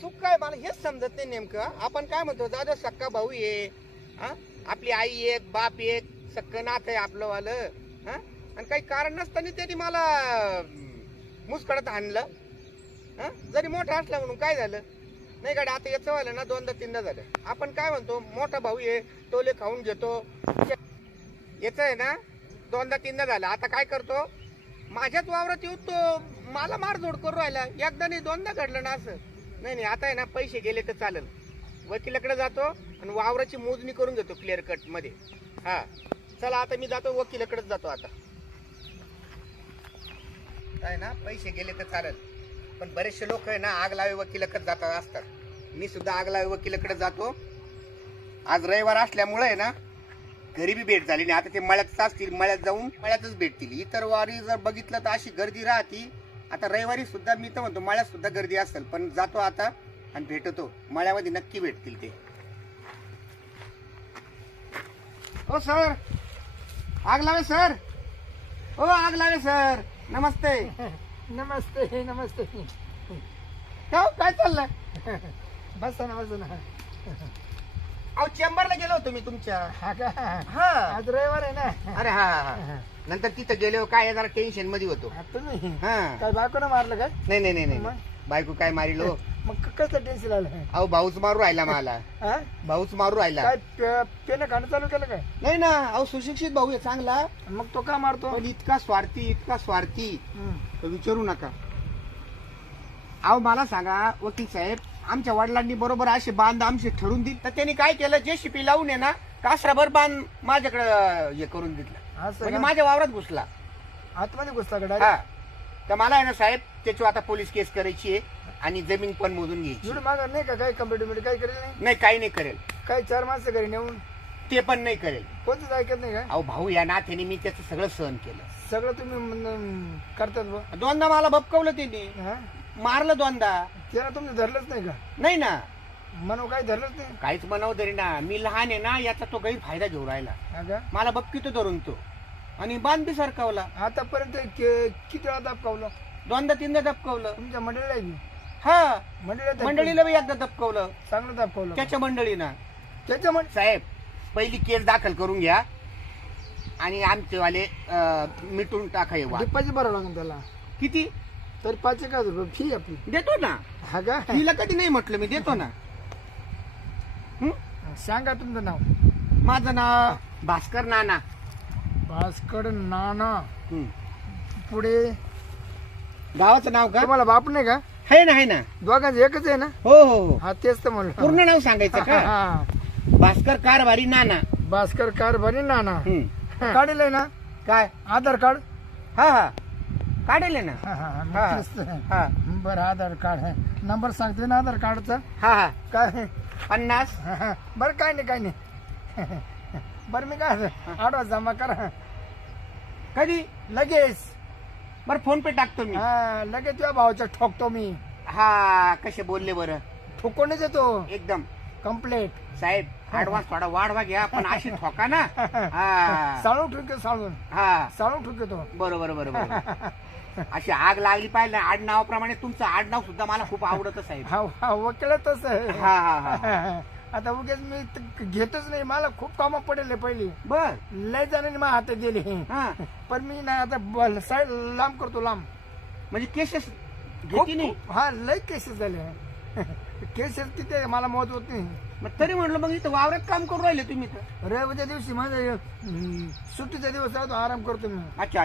चूक काय मला हेच समजत नाही नेमकं. आपण काय म्हणतो दादा सक्का भाऊ ये, हा आपली आई एक बाप एक सक्क नात आहे आपलं वालं, हा आणि काही कारण नसताना त्यांनी मला मुस्कडत आणलं. हा जरी मोठा असला म्हणून काय झालं नाही गाडी. आता याचं व्हायला ना दोनदा तीनदा झालं. आपण काय म्हणतो मोठा भाऊ आहे टोले खाऊन घेतो, याच आहे ना दोनदा तीनदा झालं. आता काय करतो माझ्याच वावरात येऊ तो मला मारझोड करू राहिला. एकदा नाही दोनदा घडलं ना असं. नाही आता आहे ना पैसे गेले तर चालेल, वकिलाकडे जातो आणि वावराची मोजणी करून घेतो क्लिअर कट मध्ये. हा चला आता मी जातो वकिलाकडेच जातो. आता काय ना पैसे गेले तर चालेल, पण बरेचसे लोक आहे ना आग लावे वकिलाकडे जातात असतात. मी सुद्धा आग लावे वकिलाकडे जातो. आज रविवार असल्यामुळे आहे ना गरीबी भेट झाली नाही. आता ते मळ्यातच असतील, मळ्यात जाऊन मळ्यातच भेटतील. इतर वारी जर बघितलं तर अशी गर्दी राहती. आता रविवारी सुद्धा मी तर म्हणतो मळ्यात सुद्धा गर्दी असेल, पण जातो आता आणि भेटतो. मळ्यामध्ये नक्की भेटतील ते. ओ सर आग लावे सर, ओ आग लावे सर, नमस्ते. नमस्ते नमस्ते. काय चाललंय? बस ना बस ना. अहो चेंबरला गेलो होतो मी तुमच्या. हा का? हा आज रविवार आहे ना. अरे हा नंतर तिथं गेलो काय जरा टेन्शन मध्ये होतो. तुम्ही हा काय बायकोनं मारलं काय? नाही मग? बायको काय मारिलो. मग कसलं टेन्शन आलं? अहो भाऊच मारू राहिला मला. हा? भाऊच मारू राहिला. काय पेनं खाणं चालू केलं काय? नाही ना अहो सुशिक्षित भाऊ आहे चांगला, मग तो का मारतो? पण इतका स्वार्थी हम्म. तर विचारू नका. अहो मला सांगा वकील साहेब, आमच्या वडिलांनी बरोबर असे बांध आमचे ठरवून दिले, तर त्यांनी काय केलं JCP लावून आहे ना कासराभर बांध माझ्याकडे हे करून दिलं. असं म्हणजे का? माझ्या वावरात घुसला. आतमध्ये घुसला का हा डायरेक्ट? तर मला आहे ना साहेब त्याच्यावर आता पोलीस केस करायची आहे आणि जमीन पण मोजून घ्यायची. एवढं मागा नाही का काही कंप्लेंट काही करेल नाही? नाही काही नाही करेल, काही 4 माणसं घरी नेऊन ते पण नाही करेल. कोणतंच ऐकत नाही का? अहो भाऊ या नात्याने मी त्याचं सगळं सहन केलं. सगळं तुम्ही करतात बुवा. दोनदा मला बपकवलं त्यांनी, हा? मारलं दोनदा. त्याला तुमचं धरलंच नाही का? नाही ना म्हणून काही धरलंच नाही. काहीच म्हणावं तरी ना, मी लहान आहे ना याचा तो गैरफायदा घेऊ राहिला. हा का? मला बपकितो धरून तो आणि बांध बी सरकावला. आतापर्यंत किती वेळा दाबकावलं? दोनदा तीनदा दबकवलं. तुमच्या मंडळीला आहे की? हा मंडळीला मंडळीला बी एकदा दबकवलं चांगलं दाबकावलं. त्याच्या मंडळीनं. त्याच्या साहेब पहिली केस दाखल करून घ्या आणि आमचे वाले मिटून टाका. डिपॉझिट भरावं लागेल त्याला. किती? तर 5,000 रुपये फी आपली. देतो ना. हा का? तिला कधी नाही म्हटलं मी, देतो ना. सांगा तुमचं नाव. माझं नाव भास्कर नाना. भास्कर नाना. हं. पुढे गावाचं नाव का? तुम्हाला बाप नाही का? आहे ना. दोघांचं एकच आहे ना? हो हा तेच तर म्हणलं. पूर्ण नाव सांगायचं का? हा. भास्कर कारभारी नाना. भास्कर कारभारी नाना. हं. काढेल आहे ना काय? आधार कार्ड? हा काढेल ना. मग हा. तेच तर. हा बरं आधार कार्ड आहे. नंबर सांगते ना आधार कार्डचा? हा काय? 50. बरं काय नाही बरं मी काय आडवास जमा करा कधी? लगेच. बरं फोन पे टाकतो मी. हा लगेच तुझ्या भावाच्या ठोकतो मी. हा कसे बोलले बरं, ठोकूनच येतो एकदम. कम्प्लेट. साहेब ऍडव्हान्स थोडा वाढवा घ्या, पण अशी ठोका ना. हा साळून ठोके साळून हा साळून ठोकेतो. बरोबर. अशी आग लागली पाहिजे. आडनावाप्रमाणे तुमचं आडनाव सुद्धा मला खूप आवडतं साहेब. हा वकील तसं आहे. हा आता उगेच मी घेतच नाही. मला खूप कामं पडेल पहिली. बर. लय जणांनी मला हातात दिले. हा पण मी ना आता साईड लांब करतो लांब. म्हणजे केसेस घेती नाही. हा लय केसेस झाले. केसेस किती मला महत्व होत नाही. मग तरी म्हणलं मग इथं वावरात काम करून राहिले तुम्ही तर. रविवारच्या दिवशी माझं सुट्टीचा दिवस राहतो, आराम करतो मी. अच्छा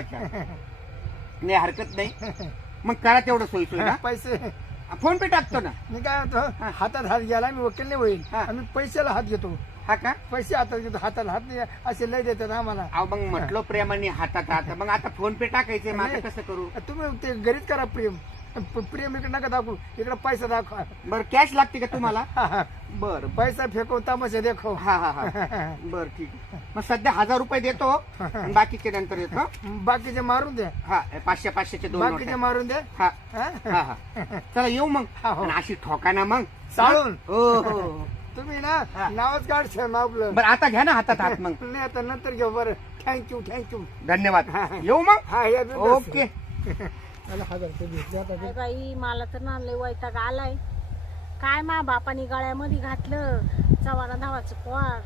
नाही हरकत नाही. मग करा तेवढं सोयी ना. पैसे फोन पे टाकतो ना. मी काय होतो हातात हात घ्यायला मी वकील नाही होईल. हा. आम्ही पैशाला हात घेतो. हा का? पैसे हातात घेतो, हाताला हात नाही असे लय देतात आम्हाला. अहो मग म्हटलं प्रेमाने हातात मग आता फोन पे टाकायचंय. मग आता कसं करू? तुम्ही ते घरीच करा प्रेम. प्रेम इकडे नका दाखवू, इकडे पैसा दाखवा. बरं कॅश लागते का तुम्हाला? बर पैसा फेको तमाशा देखो. हा बर ठीक आहे. मग सध्या 1000 रुपये देतो आणि बाकीचे नंतर येतो. बाकीचे मारून द्या. हा 500-500चे 2 बाकीचे मारून द्या. हा हा? चला येऊ मग. हो. आणि अशी ठोका ना मग चालून. हो. तुम्ही ना नावच काढ आपलं. बरं आता घ्या ना हातात हात मग. नाही आता नंतर घेऊ. बरं थँक्यू. धन्यवाद. येऊ मग. हा या ओके. मला 1000 रुपये भेटले आता. बाई मला तर ना लय वैताग आलाय. काय मा बापानी गळ्यामध्ये घातलं चव्हाणा धावाचं पोर.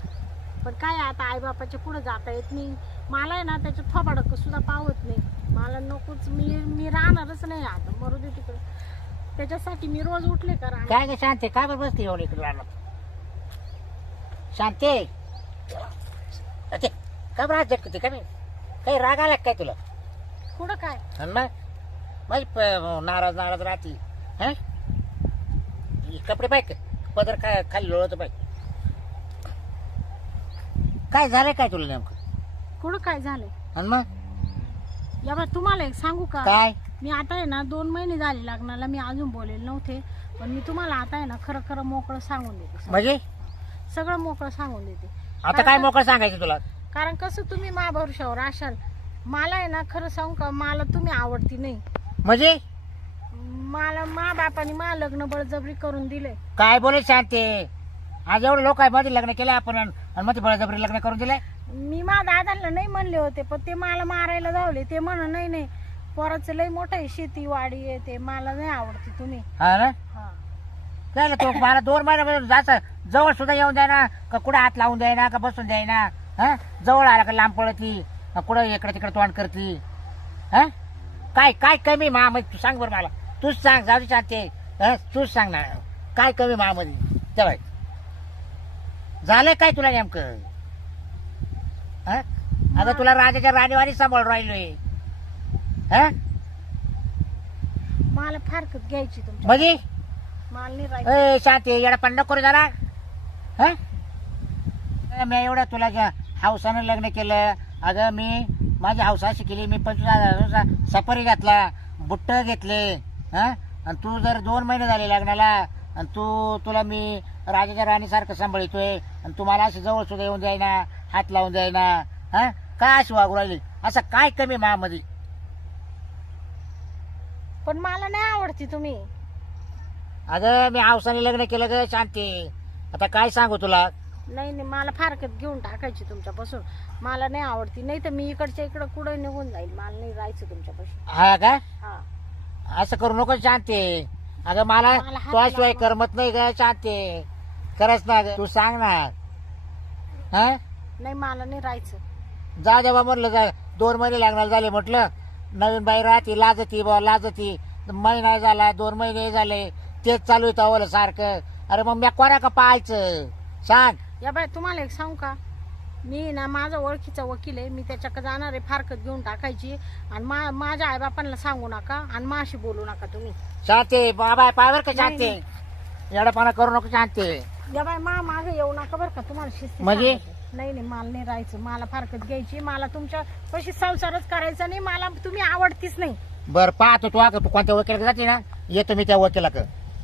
पण काय आता आई बापाच्या पुढे जाता येत नाही मला आहे ना. त्याच्या थोबाडक सुद्धा पावत नाही मला. नकोच, मी राहणारच नाही आता. मरू दे तिकडे. त्याच्यासाठी मी रोज उठले का राहणार. काय ग शांती, काय बरं बसते एवढी इकडे राहणार? शांती काय बरं झटकते का? काही राग आला काय तुला? कुठं काय आणि मग माझी नाराज नाराज राहते. हा कपडे पाय पदर काय खाली लोळत पाय. काय झालंय काय तुला नेमकं? कुठं काय झालंय? आणि मग या बा तुम्हाला एक सांगू का? काय? मी आता आहे ना 2 महिने झाले लग्नाला. मी अजून बोलेल नव्हते पण मी तुम्हाला आता आहे ना खरं खरं मोकळं सांगून देते. म्हणजे सगळं मोकळं सांगून देते. आता काय मोकळं सांगायचं तुला? कारण कसं तुम्ही मा भरोशावर असाल. मला आहे ना खरं सांगू का, मला तुम्ही आवडती नाही. म्हणजे मला मा बापाने मा लग्न बळजबरी करून दिले. काय बोले शांती? आज एवढे लोक आहे मध्ये लग्न केलं आपण आणि मध्ये बळजबरी लग्न करून दिलंय. मी मा दादाला नाही म्हणले होते पण ते मला मारायला धावले. ते म्हण नाही नाही पोराचं लय मोठं आहे, शेती वाडी आहे, ते मला नाही आवडते तुम्ही. हा ना? हा. त्याला तो मला 2 महिन्यापासून जायचं जवळ सुद्धा येऊन द्यायना का कुठं हात लावून द्यायना का बसून द्यायना. हा जवळ आला का लांब पळती कुठं इकडे तिकडे तोंड करती. हा काय काय कमी महामध्ये तू सांग बरं मला. तूच सांग. जाऊ दे शांती, तूच सांग ना काय कमी महामध्ये तेव्हा झालंय काय तुला नेमकं? हा आता तुला राजाच्या राणीवाणी सांभाळून राहिलोय. हा मला फारकत घ्यायची तुमच्या. म्हणजे मला नाही राहायचं. शांती येडा पण नको जरा. हा मी एवढं तुला हावसानं लग्न केलं. अगं मी माझी हाऊस अशी केली. मी 25,000 सफारी घातला, बुट्ट घेतले. हा आणि तू जर 2 महिने झाले लग्नाला आणि तुला मी राजाच्या राणीसारखं सांभाळतोय आणि तू मला अशी जवळ सुद्धा येऊन जाईना, हात लावून जाईना. हा काय अशी वागू राहिली? असं काय कमी मामध्ये? पण मला नाही आवडती तुम्ही. अगं मी हावसाने लग्न केलं ग शांती. आता काय सांगू तुला? नाही नाही मला फारकत घेऊन टाकायची तुमच्यापासून. मला नाही आवडती. नाही तर मी इकडच्या इकडं कुठं निघून जाईल. मला नाही राहायचं तुमच्यापाशी. हा का? हा असं करू नको शांती. अगं मला मला हात तुझ्याशिवाय लावा. करमत नाही ग शांती. खरंच ना ग. तू सांग ना. हा नाही मला नाही राहायचं. जा देवा म्हणलं जा. 2 महिने लग्नाला झाले म्हटलं. नवीन बाई राहती लाजती बा लाजती. महिना झाला 2 महिने झाले तेच चालू आहे तवलं सारखं. अरे मग मी कोणा का पाहायचं सांग. या बाय तुम्हाला एक सांगू का, मी ना माझा ओळखीचा वकील आहे. मी त्याच्याकडे जाणार आहे फारकत घेऊन टाकायची. आणि माझ्या आईबापांना सांगू नका आणि माशी बोलू नका तुम्ही. शांती बाबा पायवर का शांती? येडापणा करू नको शांती. या बाय मागे येऊ नका बरं का. तुम्हाला शिस्त म्हणजे? सांगते. नाही नाही मला नाही राहायचं. मला फारकत घ्यायची. मला तुमच्या कशी संसारच करायचा नाही. मला तुम्ही आवडतीच नाही. बर पाहतो तू कोणत्या वकिला जाते ना येतो मी त्या वकिलाक.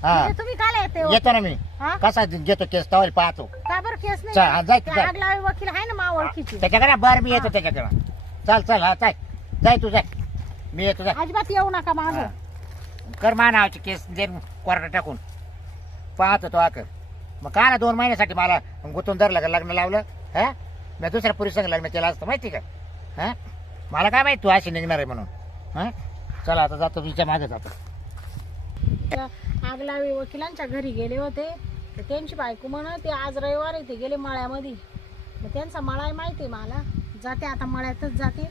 हा म्हणजे तुम्ही काय येते हो? येतो ना मी. हा? कसा घेतो केस तवाल पाहतो. का बरं केस चल, हा, जाय, नाही? जाय. आग लावी वकील आहे ना मा ओळखीची. त्याच्याकडे बर मी येतो त्याच्याकडे. चल चल हा जाय जाय तू जाय. मी येतो जाय. अजिबात येऊ नका माग. हा. कर मा नावाची केस दे कोर्टात टाकून पाहतो तो आकर. मग का ना 2 महिन्यासाठी मला गुतून धरलं का लग्न लावलं. हा मी दुसऱ्या पुरी संग लग्न केलं असतं माहिती का. हा मला काय माहिती तू अशी निघणार आहे म्हणून. हा चला आता जातो तिच्या मागे जातो. आग लावी वकिलांच्या घरी गेले होते तर त्यांची बायको म्हणा ते आज रविवार आहे ते गेले मळ्यामध्ये. मग त्यांचा मळा आहे माहिती आहे मला. जाते आता मळ्यातच जाते.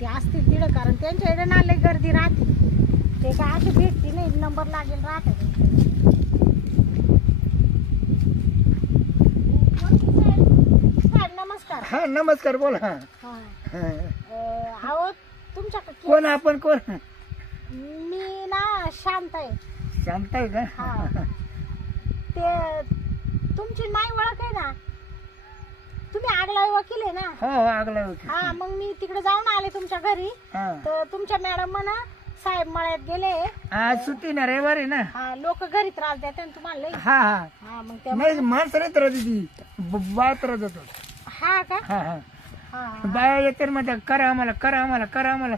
ते असतील तिकडं कारण त्यांच्या इकडे ना लई गर्दी राहते. ते काय अशी भेटती नाही नंबर लागेल राहते. नमस्कार. हा नमस्कार बोला. हा. अहो तुमच्याकडे कोण आपण कोण? मी ना शांत आहे. शांत आहे का? हा. ते तुमची नाही ओळख आहे ना. तुम्ही आगलावी वकील आहे ना. हो आगला हा मग मी तिकडे जाऊन आले तुमच्या घरी. हा तर तुमच्या मॅडम म्हणा साहेब मळ्यात गेले. आज सुट्टी ना रविवार आहे ना. हा लोक घरी त्रास देतात ना तुम्हाला लई. हा हा हा मग त्या नाही माणसं नाही तर ती बाळ तर जातो. हा का. हा हा हा बाया येते मग करा आम्हाला करा आम्हाला करा आम्हाला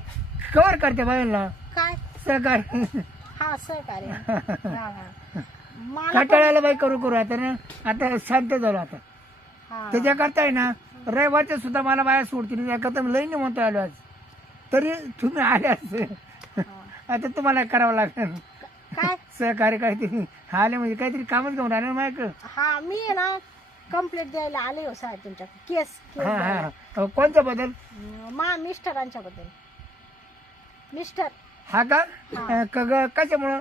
कवर करते बायांना काय. सहकार्य. हा सहकार्य. हा हा मला पण- कटाळाला बाई करू करू आता ना. आता शांत झालो आता. हा. त्याच्याकरता आहे ना रविवारच्या सुद्धा मला बाया सोडतील. त्याकरता मी लई म्हणतो आलो आज. तरी तुम्ही आल्यास आता तुम्हाला करावं लागेल. काय सहकार्य काहीतरी आले म्हणजे काहीतरी कामच घेऊन आले ना माझ्याकडं. हा मी आहे ना कंप्लेंट द्यायला आले हो साहेब तुमच्या केस हा हा हा. कोणत्या बद्दल? मिस्टरांच्या बद्दल. मिस्टर हा का कशामुळं?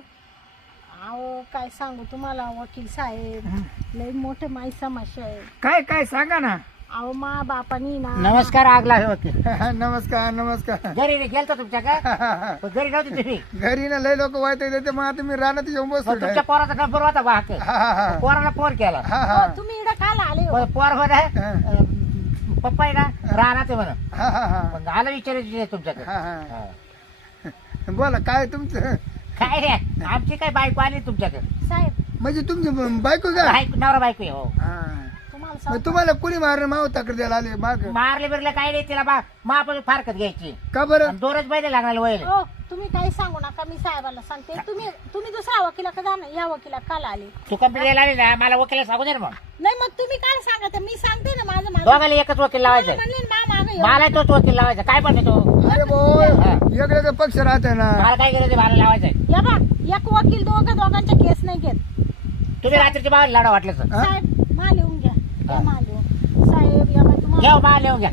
अहो काय सांगू तुम्हाला वकील साहेब, लय मोठे माई समस्या आहे. काय काय सांगा ना. अहो मा बापानी ना नमस्कार आगला हे वकील. नमस्कार नमस्कार. घरी गेलतो तुमच्या का? घरी नव्हती तुम्ही? घरी ना लय लोक वाईट येते मग आता मी रानात येऊन मग बसलो. तुमच्या पोराचा नंबर होता वाहक. पोराला फोन केला. हो, तुम्ही इकडे काल आले हो? पोर होता पप्पा आहे ना राहणार ते म्हणा. मग आलं विचारायचं तुमच्याकडे. बोला काय तुमचं? काय रे आमची काय बायको आली तुमच्याकडे? साहेब म्हणजे तुमची बायको का? नवरा बायको आहे हो. तुम्हाला मग सांगू तुम्हाला कुणी मारलं माव तक्रार द्यायला आले माग मारले बिरले काय नाही तिला मापच फारकत घ्यायची. का बरं? आणि 2च महिने लागणार वय. हो तुम्ही काही सांगू नका, मी साहेबाला सांगते. तुम्ही दुसऱ्या वकिलाकडे जा ना, या वकिला काल आले. तू कंप्लेंट द्यायला आली ना मला वकिला सांगू दे ना मग. नाही मग तुम्ही काय सांगते, मी सांगते ना माझं दोघाला एकच वकील लावायचं. म्हणले ना मागे मला तोच वकील लावायचा. काय म्हणतो तो? अरे बोल इकडे पक्ष राहते ना. मला काय करायचं मला लावायचं. या बा एक वकील दोघांच्या केस नाही घेत. तुम्ही रात्रीच्या बाहेर लाडा वाटलं सर. साहेब मा लिहून घ्या, या मा लिहून. साहेब या बाई तुम्हाला घेऊ मला लिहून घ्या.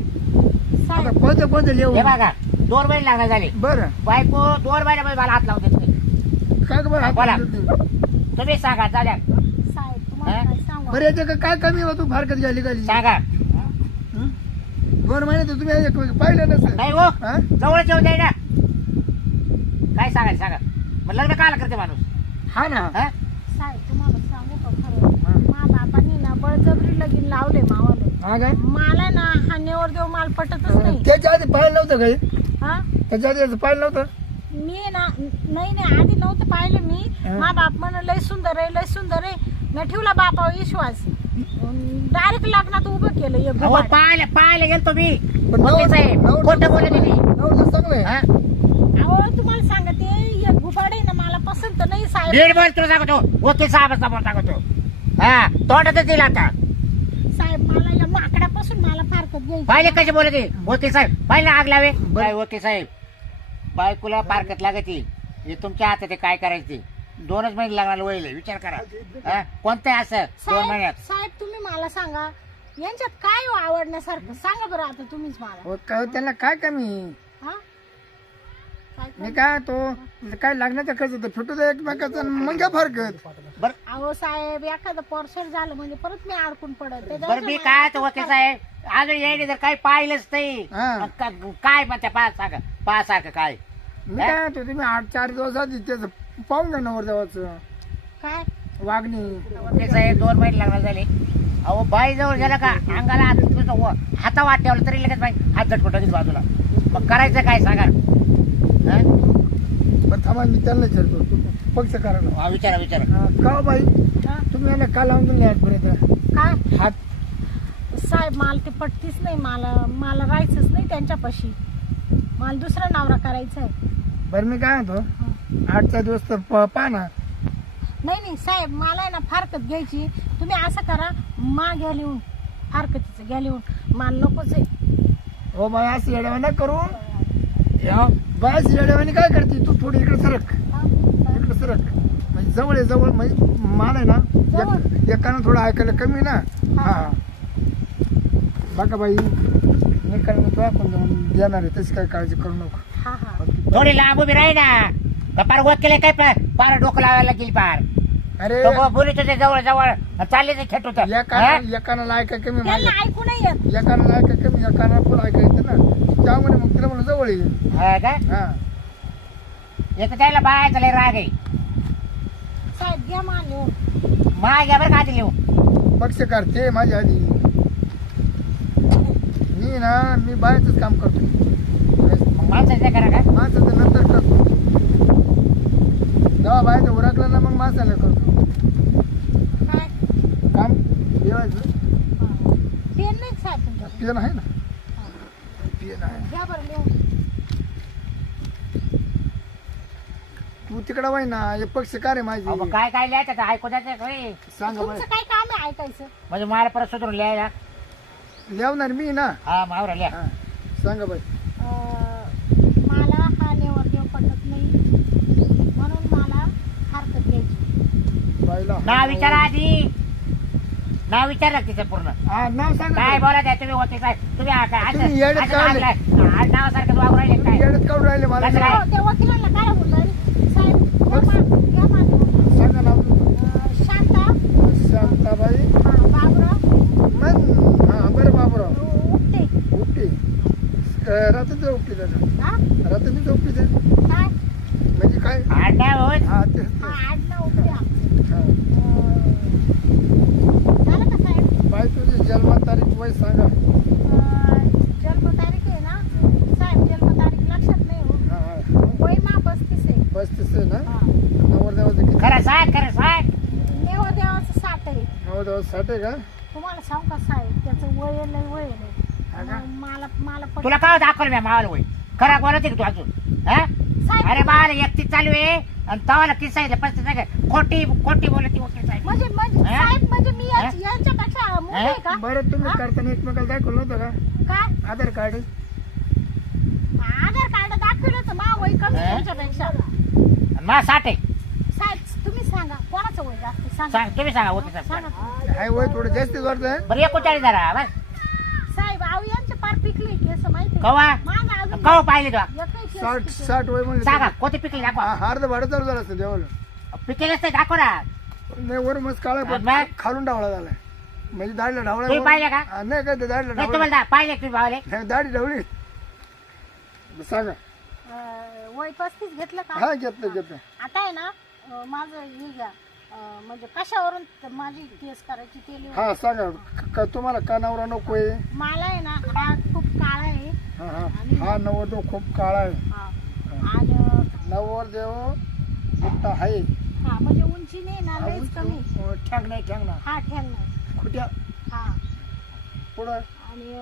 साहेब कोणते कोणते लिहू? हे बघा 2 महिने लागणार झाले. बरं बायको 2 महिन्यामध्ये मला हात लावून देत नाही. काय बरं बोला. बरं तुम्ही सांगा चालेल. साहेब तुम्हाला काय सांगू? याच्या काय कमी होतो फारकत घ्यायली का? सांगा. 2 महिने तर तुम्ही पाहिलं नसेल. नाही हो हा? जवळच येऊन जाई ना. काय सांगायचं सांगा. मग लग्न काला करते माणूस? हा ना. हा? साहेब तुम्हाला सांगू का खरं, मा बापांनी ना बळजबरी लगीन लावले मावाले. हा काय? मला ना हा नेवर देव माल पटतच नाही. त्याच्या आधी पाहिलं नव्हतं काही? हा त्याच्या आधी पाहिलं नव्हतं? मी ना नाही आधी नव्हतं पाहिलं मी. मा बाप म्हण लय सुंदर आहे, लय सुंदर आहे. मी ठेवला बापावर विश्वास. डायरेक्ट लग्नात उभं केलं एक अहो घुबाड. पाहायला गेलतो मी. पण वकील साहेब खोटं बोलत मी. नव्हतं चांगलं आहे. हा? अहो तुम्हाला सांगते एक घुबाड आहे ना, मला पसंत नाही साहेब. दीड बोल तुला सांगतो. वकील साहेब समोर सांगतो. हा तोंडातच दिला आता. साहेब मला या माकडापासून मला फारकत घ्यायची. पाहिले कसे बोलत आहे वकील साहेब. पाहिले आग लावे. काय वकील साहेब बायकोला फारकत लागते. हे तुमच्या हातात आहे काय करायचे. 2च महिने लागणार वय. विचार करा. हा? कोणतं आहे असं 2 महिन्यात? साहेब तुम्ही मला सांगा यांच्यात काय आवडण्यासारखं सांगा बरं आता तुम्हीच मला. हो, काय त्यांना काय कमी? हा काय मी काय तो काय लागण्याचा खर्च होतं फुटू दे एकमेकाचा मग घ्या फारकत. बर अहो साहेब एखादं परसर झालं म्हणजे परत मी अडकून पडत. बरं मी काय तो वकील साहेब अजून येणे जर काही पाहिलंच नाही. हा. काय म्हणते सांगा पासारखं काय? मी काय तो तुम्ही 8-4 दिवस आधी त्याचं पाहून घ्या नवर देवाचं काय वागणी. वकील साहेब 2 महिने लागणार झाले. अहो बाई जवळ गेला का अंगाला हाता वाट ठेवला तरी लगेच बाई हात झटकोटा बाजूला. मग करायचं काय सांगा. हा? पण थांबा मी त्यांना विचारतो पक्ष करायला. हा, विचारा. का हो बाई हा? तुम्ही याला का लावून दिले आजपर्यंत काय हात? साहेब मला ते पटतीच नाही. मला राहायचंच नाही त्यांच्यापाशी. मला दुसरा नवरा करायचा आहे. बरं मी काय म्हणतो 8-4 दिवस तर पहा ना. नाही साहेब मला आहे ना फारकत घ्यायची. तुम्ही असं करा मा घ्या लिहून फारकतीचं घ्या लिहून. मला नकोच आहे. हो बाई असं येड्यावानी नाही करू. बाय असं येड्यावानी काय करते तू? थोडी इकडे सरक, हा? इकडे सरक. म्हणजे जवळ आहे जवळ म्हणजे मला आहे ना एकानं थोडं ऐकायला कमी ना. हा बघा बाई मी काय म्हणतो आपण देणार आहे तशी काही काळजी करू नको. हा हा थोडी लांब उभी राही ना. का पार वकील काय पार डोकं लावायला गेली पार. अरे बोली तुझ्या जवळ चालले ते खेट होतं. एकानं ऐकाय कमी त्यांना ऐकू नाही येत. एकानं ऐकाय कमी एकानं पुढं ऐकायचं ना त्यामुळे मग तिला म्हणून जवळ येईल. काय हा एक त्याला बाळायचा लय राग आहे. साहेब घ्या मा लिहून. मा घ्या बरं का लिहू. पक्षकार ते माझ्या आधी मी बाहेरच काम करतो. मग माणसाचं करा का? माणसाचं नंतर करतो. जेव्हा बाहेरचं उरकलं ना मग माणसाला करतो काय काम. जेवायचं पेन नाही साहेब तुमच्याकडे? पेन आहे ना. पेन आहे. घ्या बरं लिहून. तू तिकडं वाई ना हे पक्षकार आहे माझी. अहो, मग काय लिहायचं ऐकू द्यायचं होय. सांगा तुमचं काय काम आहे ऐकायचं? म्हणजे मला परत सुधरून लिहायला. लिहावणार मी ना. हा मावरा लिहा. हा सांगा बाई. मला हा नेवर देव पटत नाही म्हणून मला फारकत नाव विचारा आधी. नाव विचारलं तिचं पूर्ण. हा नाव सांगा. काय बोला द्या तुम्ही होते साहेब. तुम्ही तुम्ही येड्यात काढले. नावासारखं वागू राहिले काय? येड्यात काढून राहिले मला. कसं काय? हो, त्या वकिलांना काय बोललं साहेब घ्या माझं. सांगा नाव. शांता शांताबाई बाबराव मन. हा बरं बाबराव उपटे. उपटी. रात्रीच उपटी त्याचं. हा रात्रीच उपटी ते काय म्हणजे काय? आडनाव होय. हा ते हा आडनाव उपटे आमचं. हा. झालं का साहेब? बाई तुझी जन्मतारीख वय सांगा. जन्मतारीख आहे ना साहेब, जन्मतारीख लक्षात नाही हो. हा हा वय मा 35 आहे. 35 आहे ना. हा. नवरदेवाचं किती? खरं सांग खरं सांग. देवाचं 60 आहे. नवरदेवाचं 60 आहे का? तुम्हाला सांगू का साहेब, त्याचं वय नाही वय हा का? नाही. मला तुला काय दाखवलं मी मावाला होय. खरा बोलत तू अजून. हा? अरे मला एकटीच चालू आहे आणि तवाला किस्सा सांगितलं 35 नाही का? खोटी खोटी बोलत वकील साहेब. म्हणजे हा? साहेब म्हणजे मी हा? यांच्यापेक्षा मोठी आहे का? बरं तुम्ही हा? करताना एकमेकाला दाखवलं नव्हतं का काय आधार कार्ड? आधार कार्ड दाखवलं तर मा वय कमी आहे तुमच्यापेक्षा. मला 60 आहे. साहेब तुम्ही सांगा कोणाचं वय जास्त सांगा. सांग तुम्ही सांगा वकील साहेब. सांगा हाय वय थोडं जास्तीच वाटतं. बरं 39 जरा बस. साहेब आव यांचे पार पिकले केस माहिती आहे? कवा माझं अजून कवा पाहिले तुला एकही केस 60 पिकले. 60 वय म्हणजे सांगा कोणते पिकले दाखवा. अर्ध भाडं चालू झालं असतं देवाला. पिकलेच नाही दाखव ना. नाही वर मस्त काळा पण मग? खालून डावळा झालाय म्हणजे दाढीला ढावळा. तुम्ही पाहिलं का? नाही काय ते दाढीला नाही ढावळा. तुम्हाला पाहिले तुम्ही भावले. नाही, दाढी ढवळी. सांगा. वय 35 घेतलं का? हा घेतलं घेतलं. आता आहे ना माझं हे घ्या म्हणजे कशावरून माझी केस करायची ते लिहून. हा सांगा. तुम्हाला का नवरा नकोय? मला आहे ना हा खूप काळा आहे. हा हा हा नवरदेव खूप काळा आहे. हा. आणि नवरदेव मोठा आहे. हा म्हणजे उंची नाही ना लयच कमी. ठेंग नाही ठेंग ना हा ठेल नाही. खुट्या हा पुढं. आणि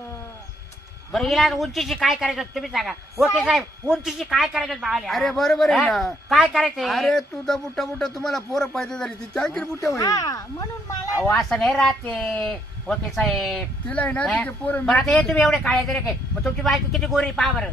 बरं हिला उंचीची काय करायचं तुम्ही सांगा. ओके साहेब उंचीची काय करायचं भावले. अरे बरोबर आहे ना. काय करायचं. अरे तू तर बुट्टा बुट्टा तुम्हाला पोरं पाहिजे झाली ती चांगली बुट्ट्या होईल. हा म्हणून मला अहो असं नाही राहते वकील साहेब. तिला आहे ना हा? तिचे पोरं बरं आता हे तुम्ही एवढे काळे तरी काय मग तुमची बायको किती गोरी पहा बरं.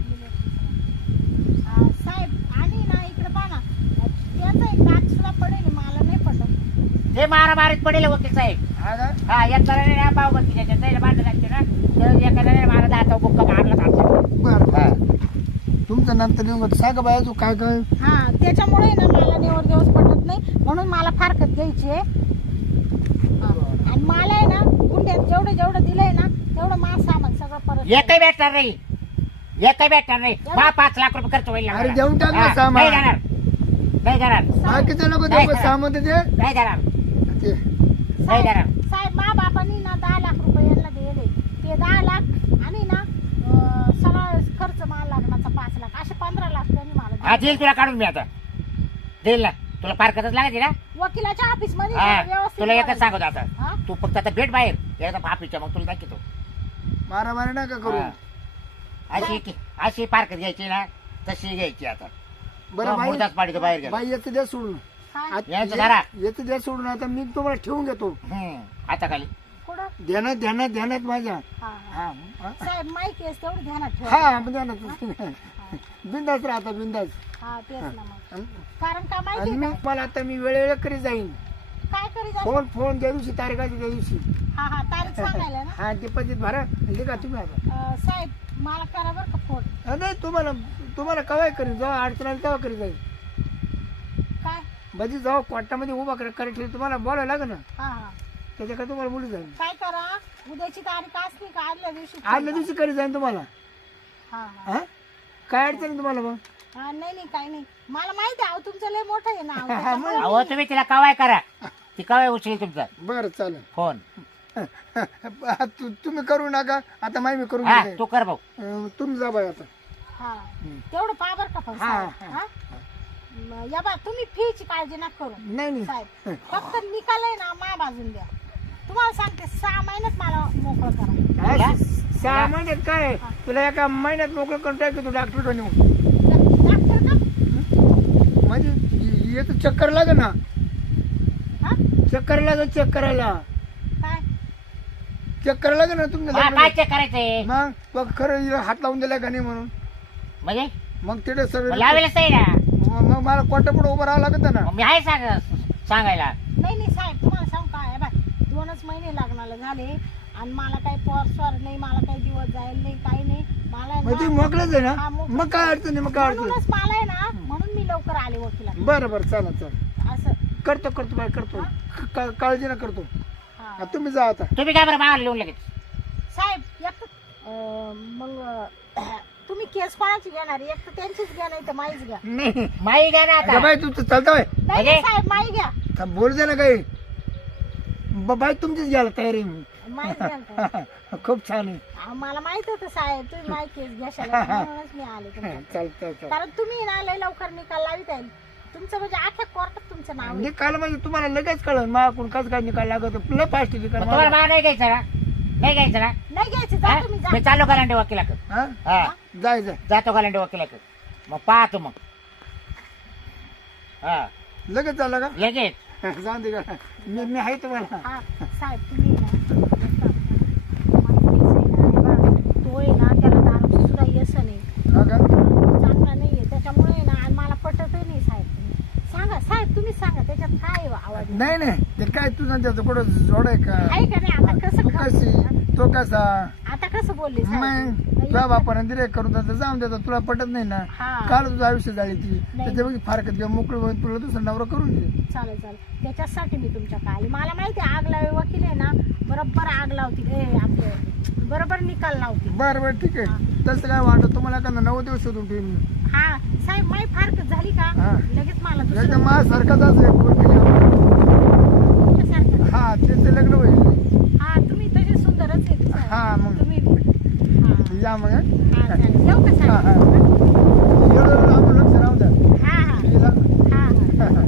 साहेब आणि ना इकडे पहा ना त्याचा एक दात सुद्धा पडेल मला नाही पडत. ते मारामारीत पडेल वकील साहेब. हा का? हा एक जणाने ना पाव बघ त्याच्या भांडण लागते ना तर एका जणाने मला दाता बुक्का मारला चालतो. बरं तुमचं नंतर येऊन जातं. सांगा बाया तू काय काय. हा त्याच्यामुळे ना मला निवड दिवस पडत नाही म्हणून मला फारकत घ्यायची आहे. हा. आणि मला आहे ना गुंड्यात जेवढं जेवढं दिलंय ना तेवढं माझं सामान सगळं परत एकही भेटणार नाही. एकही भेटणार नाही. मला 5 लाख रुपये खर्च होईल. अरे देऊन टाक ना हा, सामान. नाही जाणार. नाही जाणार. बाकीचं नको नाही देऊ का? सामान ते नाही जाणार. ते. नाही जाणार. साहेब मा बापानी ना 10 लाख रुपये यांना दिले. ते 10 लाख आणि ना सगळा खर्च मला लग्नाचा 5 लाख असे 15 लाख त्यांनी मला हा दिले. देईल तुला काढून मी आता. देईल ना. तुला फारकतच लागायची ना. वकिलाच्या ऑफिस मध्ये हा व्यवस्थित तुला एकच बोलायचं. सांगतो आता. हा? तू फक्त आता भेट बाहेर एकदा ऑफिसच्या मग तुला दाखवतो. मारामारी नका करू. हा. अशी फारकत घ्यायची ना तशी घ्यायची आता. बरं बाई मुर्दाच पाडीतो बाहेर गेला. बाई येतं द्या सोडून. काय? यायचं जरा. येतं द्या सोडून. आता मी तुम्हाला ठेवून घेतो. आता खाली. कुठं? ध्यानात ध्यानात ध्यानात माझ्या. हा, हा. हा हा. साहेब माहिती आहे तेवढं ध्यानात ठेवा. हा ध्यानात. बिंदास राहता बिंदास. हा तेच ना मग. कारण का माहिती आणि आहे मी का? मला आता मी वेळेला करी जाईन. काय करी जात? फोन त्या दिवशी तारखाची त्या दिवशी. हा हा तारीख सांगायला ना. हा ते पद्धत भरा लिखा तुम्ही आता. साहेब मला करा बरं का फोन. नाही तुम्हाला कवाय करीन जेव्हा अडचण आली तेव्हा करी जाईल. काय? म्हणजे जेव्हा कोर्टामध्ये उभा करायचं तुम्हाला बोलायला लागेल ना हा हा त्याच्याकडे तुम्हाला बोलू जाईल. काय करा उद्याची तारीख असली का आदल्या दिवशी आदल्या दिवशी करी जाईन तुम्हाला. हा हा हा काय अडचण आहे तुम्हाला मग. हा नाही नाही काही नाही मला माहिती आहे अहो, तुमचं लय मोठं आहे ना अहो, हा, त्याच्यामुळे अहो तुम्ही तिला कवाय करा. ती कवाय उचलेल तुमचा बरं चालेल. फोन. तुम्ही करू नका आता माही मी करून हा घेते. तू कर भाऊ. तुम्ही जा बाई आता. हा तेवढं पहा बरं का पण हा, साहेब. हा. हा? या बा तुम्ही फीची काळजी नका करू नाही नाही साहेब. फक्त निकाल आहे ना मा बाजून द्या. तुम्हाला सांगते 6 महिन्यात मला मोकळं करा. हा, 6 महिन्यात काय तुला एका महिन्यात मोकळं करून टाक तू डॉक्टर नेऊन. डॉक्टर का? म्हणजे येतो चक्कर लागेल ना. हा? चक्कर लागेल चेक करायला. काय? चेक करायला लागेल ना मला तुमच्या काय चेक करायचंय मग तो खरं हिला हात लावून दिला का नाही म्हणून म्हणजे मग तिथे सगळं लावेलच नाही ना. मग मला कोर्टा पुढे उभं राहावं लागत ना. मग मी आहे सांग सांगायला. नाही नाही साहेब, तुम्हाला सांगू काय बाय, 2च महिने लग्नाला झाले आणि मला काही पोर स्वर नाही, मला काही दिवस जाईल नाही, काही नाही. मला आहे मग ना- तुम्ही मोकळेच आहे हा, ना, मोकळं. मग काय अडचण नाही, मग काय अडचण म्हणूनच मला आहे ना, म्हणून मी लवकर आले वकिलाकडे. बरं बरं चालेल चालेल, असं करतो करतो बाई करतो, काळजी ना करतो. हा. हा, तुम्ही जा आता. तुम्ही काय बरं मागायला लिहून लगेच. साहेब एक मग तुम्ही केस कोणाची घेणार? एक तर त्यांचीच घ्या, नाही तर माईच घ्या. नाही माई घ्या ना अगं आता. बाई तुमचं चालतं बाई, नाही नाही, साहेब माई घ्या, बोल दे ना काही. बाई तुमचीच घ्यायला तयारी आहे मी. माईच घ्या ना. खूप छान आहे. मला माहित होतं साहेब तुम्ही माई केस घ्याशाल, म्हणूनच मी आले तुमच्याकडे. चालतं चालतं. कारण तुम्ही ना लय लवकर निकाल लावित आहे. तुमचं म्हणजे अख्ख्या कोर्टात तुमचं नाव आहे. निकाल म्हणजे तुम्हाला लगेच कळलं मागून कसं काय निकाल लागत, लय फास्ट निकाल मग तुम्हाला माझा. माग नाही घ्यायचं ना, नाही घ्यायचं ना. नाही घ्यायचं, जा हा? तुम्ही मी जा. चाललो गलांडे वकिलाकडे. हा? हा जाय जाय जातो गलांडे वकिलाकडे. मग पाहतो मग. हा लगेच झालं का? लगेच. जाऊन दे का, मी आहे तुम्हाला. हा साहेब तुम्ही ना तो आहे ना, त्याला दारूचं सुद्धा व्यसन आहे, हा का? चांगला नाहीये, त्याच्यामुळे आहे ना, आणि मला पटतही नाही. साहेब तुम्ही सांगा, साहेब तुम्ही सांगा त्याच्यात काय आवड नाही नाही, ते काय तुझं त्याचं कुठं जोड आहे का? आहे का नाही? आता तू कसं कशी तो कसा, आता कसं बोलले मग साहेब? तुझ्या बापाने दिले करून तर जाऊन देतात, तुला पटत नाही ना. हा काल तुझं आयुष्य झाली ती नाही. त्याच्यापैकी फारकत घ्या, मोकळं होईल, तुला दुसरा नवरा करून घे. चालेल चालेल, त्याच्यासाठी मी तुमच्या आली. मला माहिती आहे आग लावे वकील आहे ना, बरोबर आग लावतील, आपलं बरोबर निकाल लावतील. बरं बरं ठीक आहे, तसं काय वाटत तुम्हाला एखादा 9 दिवस शोधून ठेवीन मी. हा साहेब, माही फारकत झाली का हा. लगेच मला एकदम दुसरं माझ्यासारखाच असेल पोरगी. तुमच्यासारखं. हा त्याचं लग्न होईल. हा तुम्ही तसे सुंदरच आहे दिसायला. हा, मग. तुम्ही हा या मग हा. हा चालेल, येऊ का हा, हा. साहेब? एवढं आपण लक्ष राहू द्या. हा हा तिला. हा हा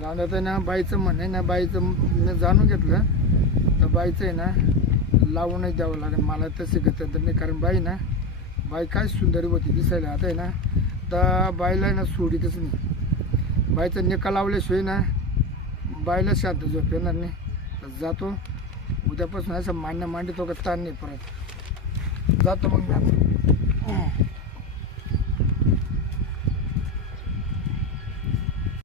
जाऊन जात ना, बाईचं म्हणे ना, बाईचं मी जाणून घेतलं तर बाईचं आहे ना लावूनच द्यावं लागेल मला, तसे घेतलं तर नाही. कारण बाई ना, बाई काय सुंदरी होती दिसायला, आता आहे ना तर बाईला आहे ना सोडीतच नाही. बाईचा निकाल लावल्याशिवाय ना बाईला शांत झोप येणार नाही. तर जातो उद्यापासून असं मांडणं मांडतो का ताण नाही परत. जातो मग मी आता.